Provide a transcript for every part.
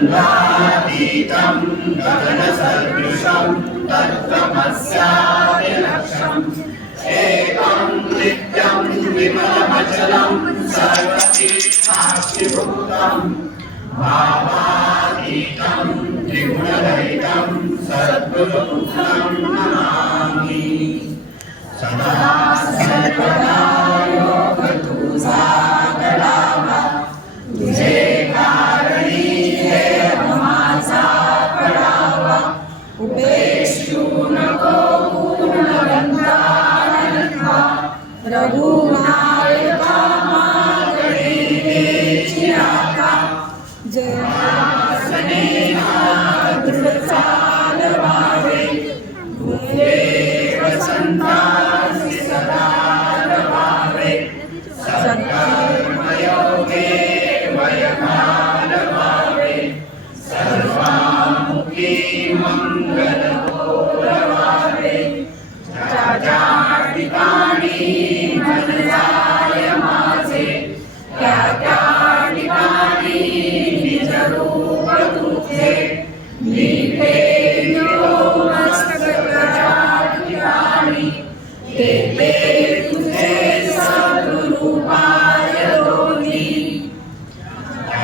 द्वन्द्वातीतं गगनसदृशं तत्त्वमस्यादिलक्ष्यम् एकं नित्यं विमलमचलं सर्वति साक्षिभूतं भावातीतं त्रिगुणरहितं सद्गुरुं नमामि। सदा सर्वदा योगतु सागरावा तुझे कारणी हे माझा पडावा उपेक्षू नको पूर्णवंतानंदा रघुनायका मागणे चिराका जयासने दृढ चालवावे भूले वसंतासी सदा रवावे सत्कर्मयोगे वयमानवावे सर्वामुखी मंगलपूरवावे ज्या ठिकाणी मन जाय माझे त्या ठिकाणी निज रूप तुझे मी प्रेमिलो मस्तक त्या ठिकाणी ते तुझे सद्रूपाय दोन्ही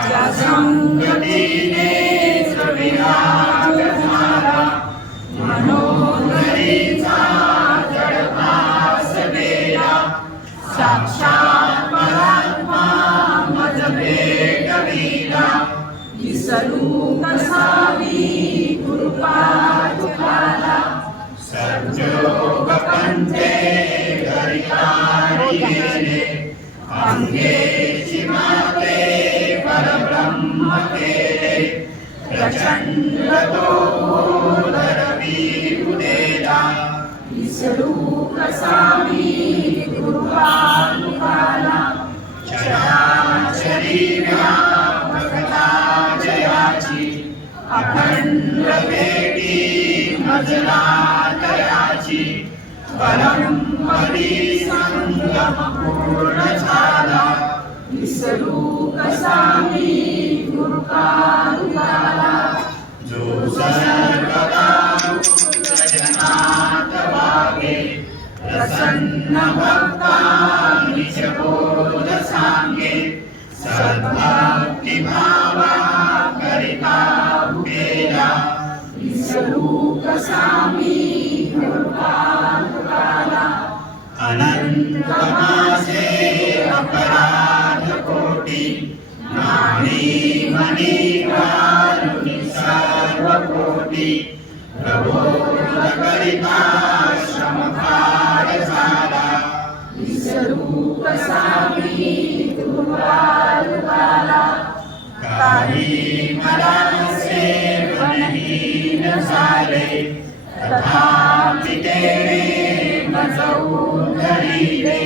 ज्या संगतीने विराग झाला मनोहरीचा जडभास गेला साक्षात परमात्मा मज भेटविला विसरू कसावी कृपा तुकाला संजोग पंथे घरिकारी गेले अंगेची माते परब्रह्म केले प्रचंड तो रवी उदेला विसरू कसावी कृपा तुकाला चराचरी भगता जयाची अखंड भेटी मजला तयाची परमपदी संगम पूर्ण झाला विसरू कसावी कृपा तुकाला जो सर्वदा जनात वागे प्रसन्न भक्ता निज बोध सांगे सद्भक्ति भावा करिता उभेला विसरू कसावी कृपा तुकाला अनंत मासे अपराध कोटी नाणी मणी कारुणी सर्व कोटी प्रबोध करिता श्रमभार झाला विसरू कसावी कृपा तुकाला काही मनाचे वनहीन झाले तथापि तेने मजवून धरिले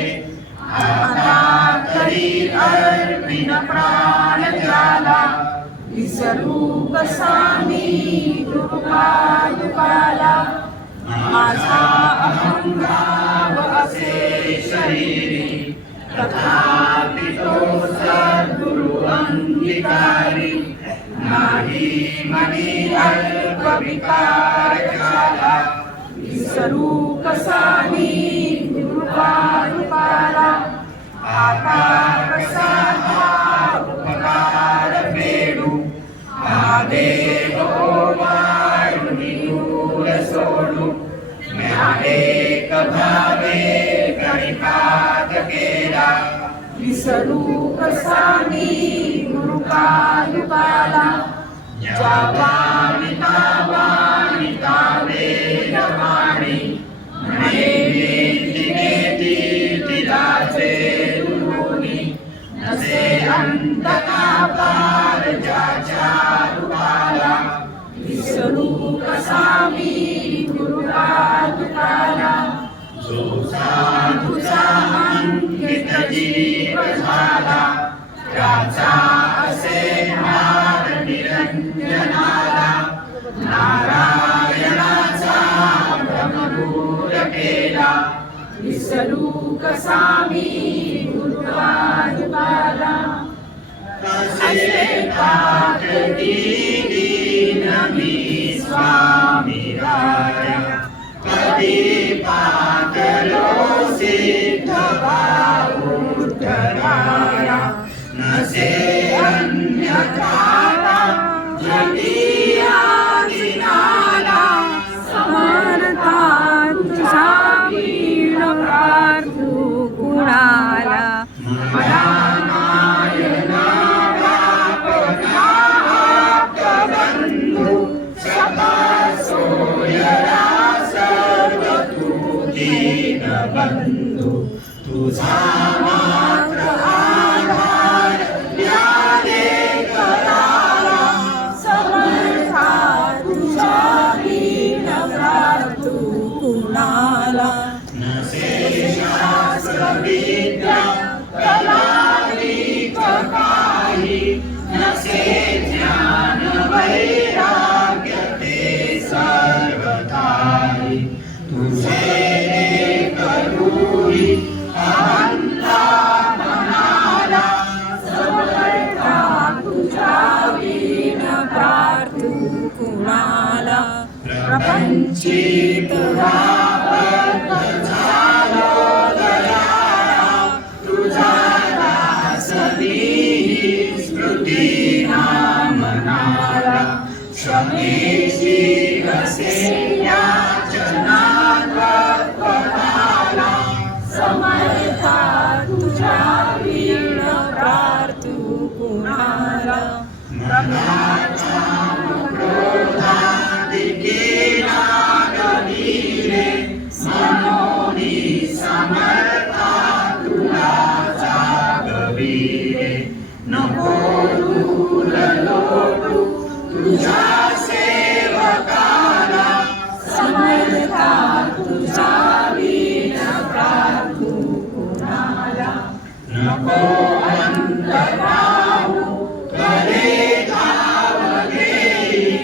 आता तरी अर्पिन प्राण त्याला विसरू कसावी कृपा तुकाला माझा अहंभाव असे शरीरी तथापि तो सद्गुरु अंगीकारी नाही मनी अल्प विकार झाला विसरू कसावी कृपा तुकाला आता कसा उपकार फेडू महादेव वाढून दूर सोडू अनेक भावे गणितात केला विसरू कसावी कृपा तुकाला ज्या वाणिता वाणिता वेदवाणी म्हणे नेती तिलाचे गुरुनी नसे अंत पार ज्याच्या रूपाला विसरू कसावी कृपा तुकाला जो साधूचा अंकित जीव झाला त्याचा असे नाद निरंजनाला नारायणाचा भ्रमदूर केला विसरू कसावी कृपा तुकाला कसे ताकदी स्वामी राया कधी पाकलो सिद्ध उद्धराया नसे अन्यथा जगिया दिनाला समर्था तुझा वीण प्रार्थू कुणाला मला नायना बंधू सखा सोयरा सर्व तू दीनबंधू तुझा मात्र आधार ज्ञाने कराला समर्था तुझा वीण प्रार्थू कुणाला नसे शास्त्र विद्या कला विक काही नसे ज्ञान वैराग्य ते सर्वधारी तुझे एक रूढी अहंता मनाला समर्था तुझा वीण प्रार्थू कुणाला प्रपंचित व्यापक झालो दयाळा तुझा दास मीही स्मृती नामनाला क्षमेची असे याचनात्वपदाला समर्था तुझा वीण प्रार्थू कुणाला क्रोधादिकीनागनीरे मनोनी समर्था तुला जागवीरे नको दूर लोटू तुझ्या सेवकाला समर्था तुझा वीण प्रार्थू कुणाला नको अंतराहू करे धावघेई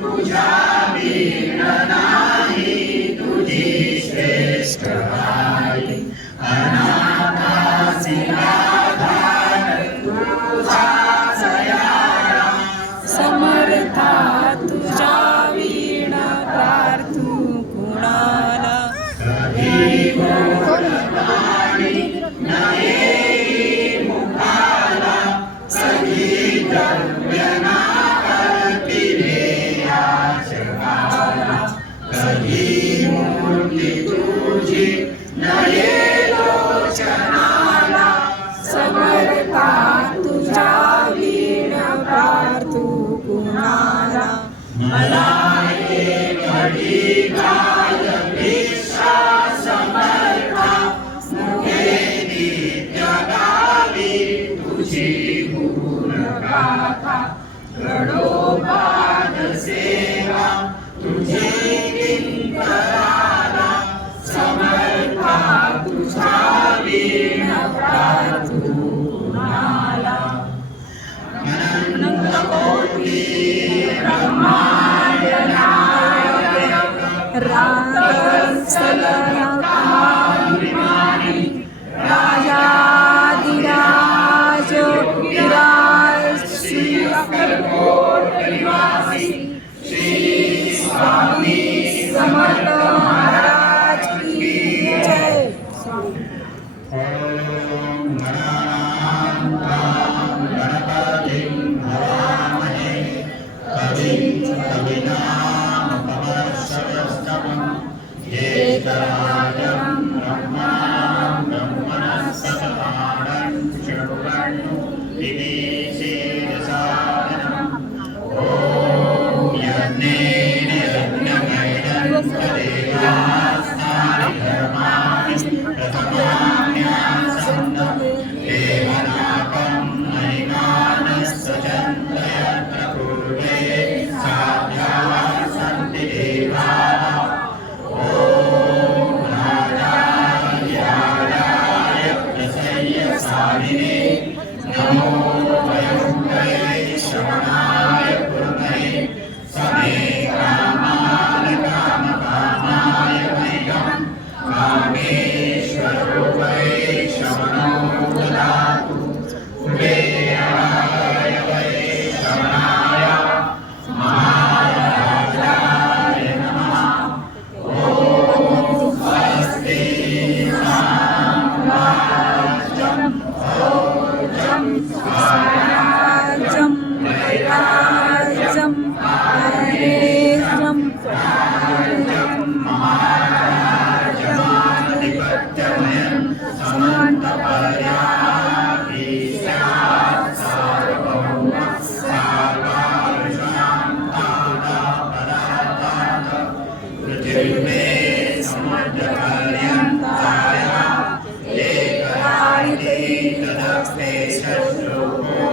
तुझ्या वीण नाही तुझी श्रेष्ठ आई अनाथासी आधार तुझा दयाळा समर्था तुझा वीण प्रार्थू कुणाला कधी बोलतानी नये मुखाला सगळी द्रव्यना अर्पिले याचकाला कधी मूर्ती तुझी नये लोचनाला समर्था तुझा वीण प्रार्थू कुणाला मला एक घडी काल भिक्षा समर्था मुखे नित्य गावी तुझी गुणगाथा गडोपाद सेवा तुझी किंकराला समर्था तुझा वीण प्रार्थू कुणाला अनंत कोटी ब्रह्मांड नायक राजसलकाभिमानी राजाधिराज विराज श्री अक्कलकोट निवासी श्री स्वामी समर्थ महाराज की जय. महाराज तदस्ते शश्रुको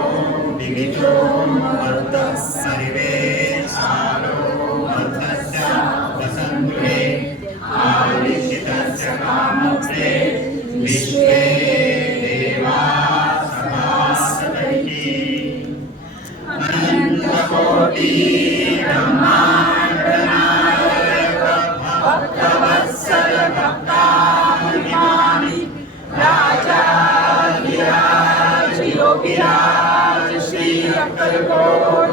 विगितो मरुतः सर्वे सारो मर्तस्य वसन्ते आविष्टस्य कामस्ते विश्वे देवा सभासदैः अनन्तकोटि ब्रह्माण्ड नायक भक्तवत्सल भक्ताभिमानी राजा विराज योगिराज श्री अक्कलकोट